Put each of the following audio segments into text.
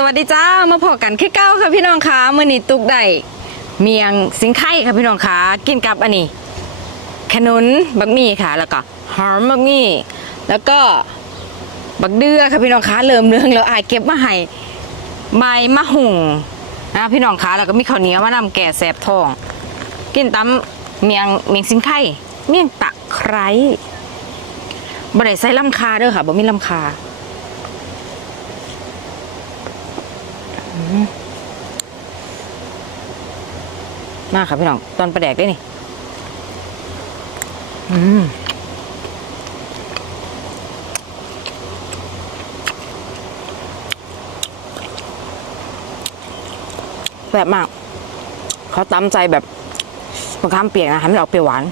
สวัสดีจ้ามาพอกันคือเก้าค่ะพี่น้องคะมื่อนี้ตุกได้เมียงสิงไข่ค่ะพี่น้องคะกินกับอันนี้ ขนุนบักมี่ค่ะ แล้วก็หอมบักมี่แล้วก็บักเดือค่ะพี่น้องคะเริ่มเรื่องแล้วอายเก็บมาให้ใบมะหุ่งนะพี่น้องคะแล้วก็มีข้าวเหนียวมานำแก่แสบท้อง กินตำเมียงเมียงสิงไข่เมียงตะไคร้บ่ได้ใส่ลำคาเด้อค่ะบ่มีลำคา มากครับพี่น้อง ตอนประแดกได้นี่อืมแบบมาก เขาตำใจแบบมะขามเปียกนะให้มันออกเปรี้ยวหวาน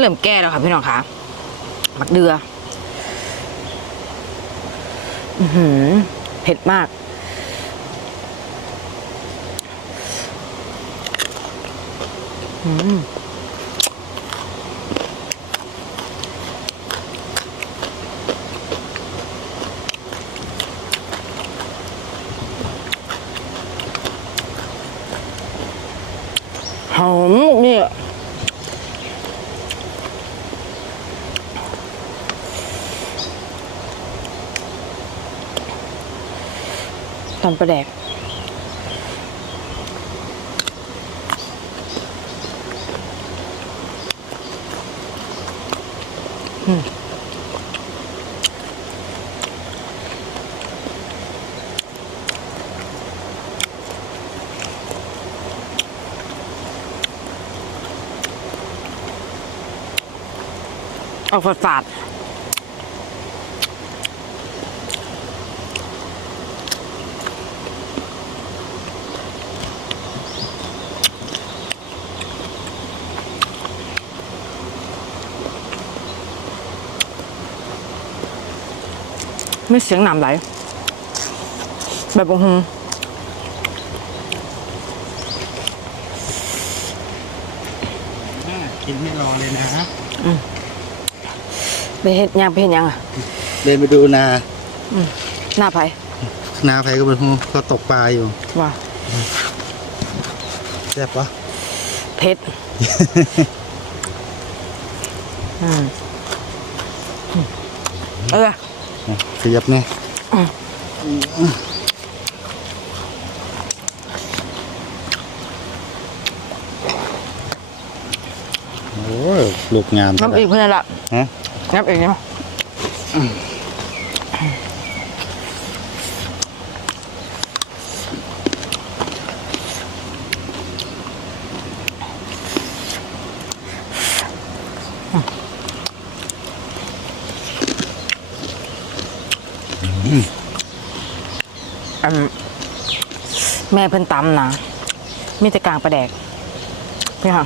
เริ่มแก่แล้วค่ะพี่น้องคะมักเดือหือเผ็ดมาก อืมหอมเนี่ ตอนประแดกอืมออกฝาดๆ ไม่เสียงหนำไหล แบบอื้อหืออ่ากินไม่รอเลยนะไปเห็ดยังไปเห็ดยังอะเดินไปดูนาหน้าไผนาใครก็เป็นหูเขาตกปลาอยู่ว่าแซ่บปะเผ็ดอืมอืมเอออะ ขยับเนี่ยอืมโอ้ยลูกงามน้ำอีกเพื่อนละฮะน้ำอีกเนี่ย อันแม่เพิ่นตำนะมีแต่กลางประแดกพี่ค่ะ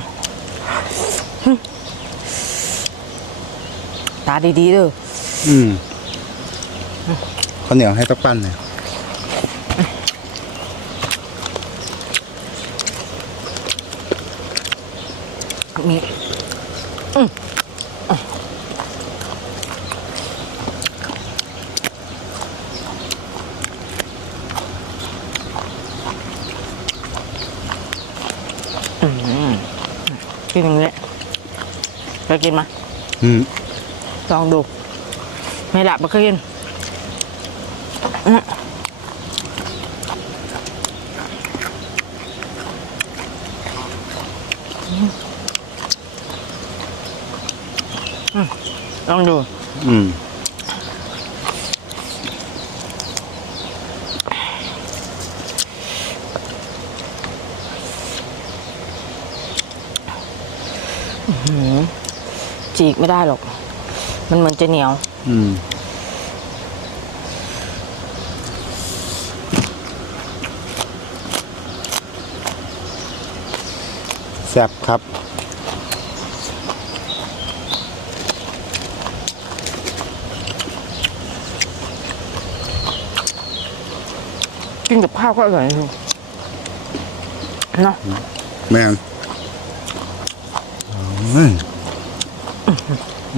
ตาดีๆเด้ออืมข้าวเหนียวให้ตะปั้นเนี่ยมีอืมอืมกินอย่างนี้เค ยกินไหมอืมลองดู ไม่หลับมาเคยกินอืมอืมลองดู อืม จีกไม่ได้หรอก มันเหมือนจะเหนียวแซ่บครับ กินกับข้าวก็อร่อยนะลูเนาะ แม่งเอ้ย ห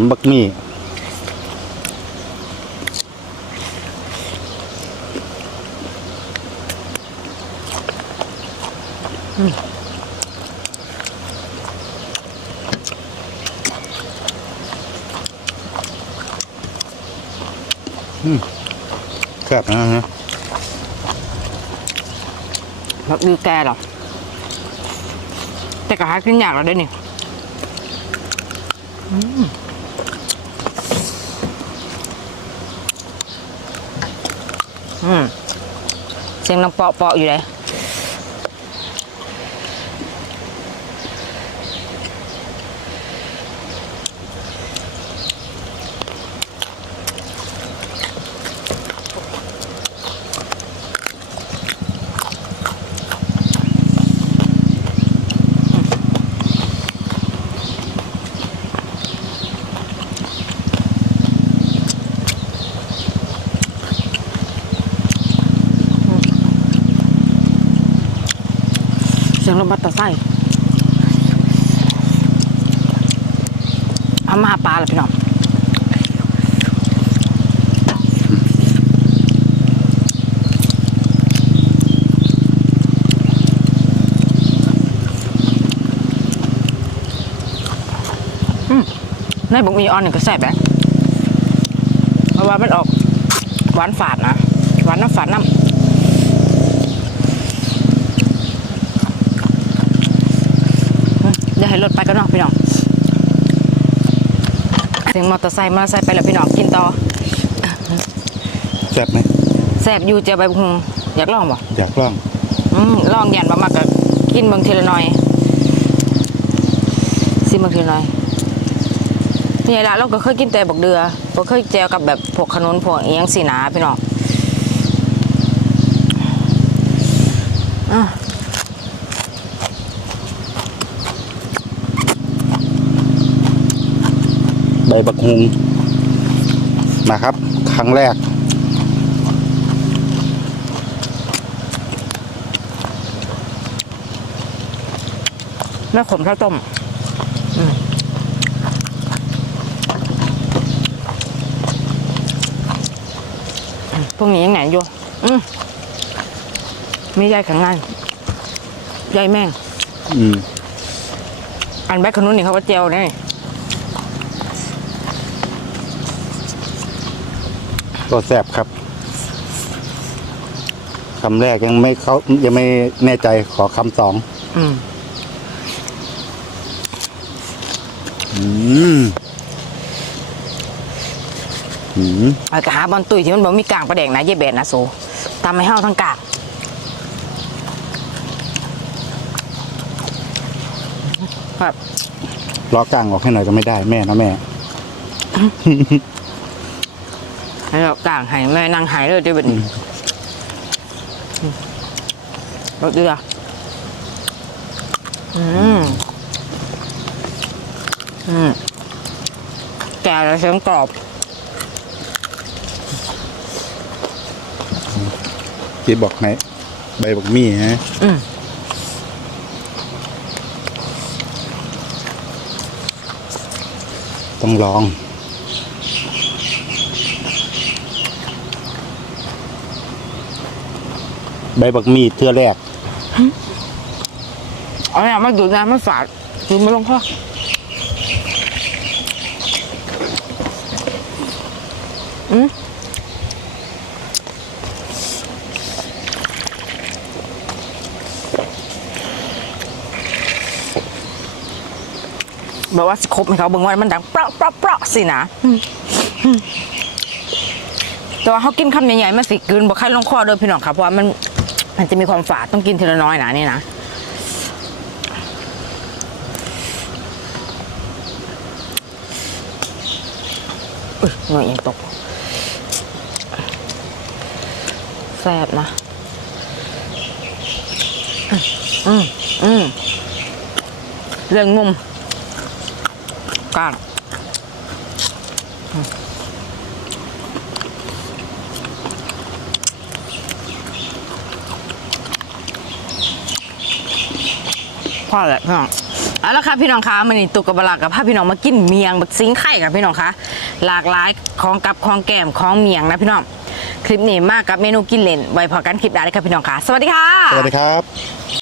ำบักมี่ แซ่บนะฮะแล้วดูแกหรอ แต่ก็หากินยากแล้วด้อนี่อืมอืมเสียงน้ำเปาะเปาะอยู่เลย สียงรถบัสตะไส้เอามาปลาลยพี่น้องในบุกมีออนหนึ่งก็แซ่บแบบเพราะว่ามันออกหวานฝาดนะ หวานน้ำฝาดน้ำ เดี๋ยวให้รถไปกันเนาะพี่น้องเสียงมอเตอร์ไซค์มอเตอร์ไซค์ไปแล้วพี่น้องกินต่อแซ่บไหมแซ่บอยู่เจียวใบบุงอยากลองบ่อยากลองอืมลองยันบ่มากก็กินเบางทีละหน่อยซิบางทีละหน่อยนี่ละเราก็เคยกินแต่บักเดือบ่เคยแจวกับแบบพวกขนุนพวกอีหยังสีหนาพี่น้องอะ บบักฮุงมาครับ ครั้งแรกแม่ขมข้าวต้มอืมอืมพวกนี้ยังไงอยู่อืมมียายแข็งงานยายแม่งอืม อันแบกขนุนนี่เขาก็เจียวนี่ ก็แซ่บครับคำแรกยังไม่เขายังไม่แน่ใจขอคำสองอืมอืมอืมเอาแต่หาบอลตุยที่มันบอกมีกลางประแดงนะเย่เบนนะโซตามให้เฮาทั้งกลางแบบล้อกลางออกให้หน่อยก็ไม่ได้แม่นะแม่ ให้เรากลางให้แม่นั่งหายเลยเดี๋ยวแบบนี้รถเดืออืม อืมแก่แล้วเสียงกรอบที่บอกให้ใบบอกมี่ฮะอืมต้องลอง ใบบักมี่เทื่อแรกเอาเนี่ยมาดูดน้ำมันฝาดดูดไม่ลงคออืมแบบว่าสิครบให้เขาเบิ่งว่ามันดังเปราะเปราะเปราะสินะอืมอืมแต่ว่าเขากินคำใหญ่ๆมันสิกลืนบอกใครลงคอเด้อพี่น้องครับเพราะว่ามัน มันจะมีความฝาดต้องกินทีละน้อยนะนี่นะอุ๊ยหน่วยยังตกแสบนะ อืมอืมเรื่องงุมกลาง พ่อแหละพี่น้องเอาละค่ะพี่น้องคะมันนี่ตุกกับบลากับพาพี่น้องมากินเมียงบักซิงไข่กับพี่น้องคะหลากหลายของกับของแก้มของเมียงนะพี่น้องคลิปนี้มากกับเมนูกินเล่นไว้พอกันคลิปหน้าเลยค่ะพี่น้องคะสวัสดีค่ะ สวัสดีครับ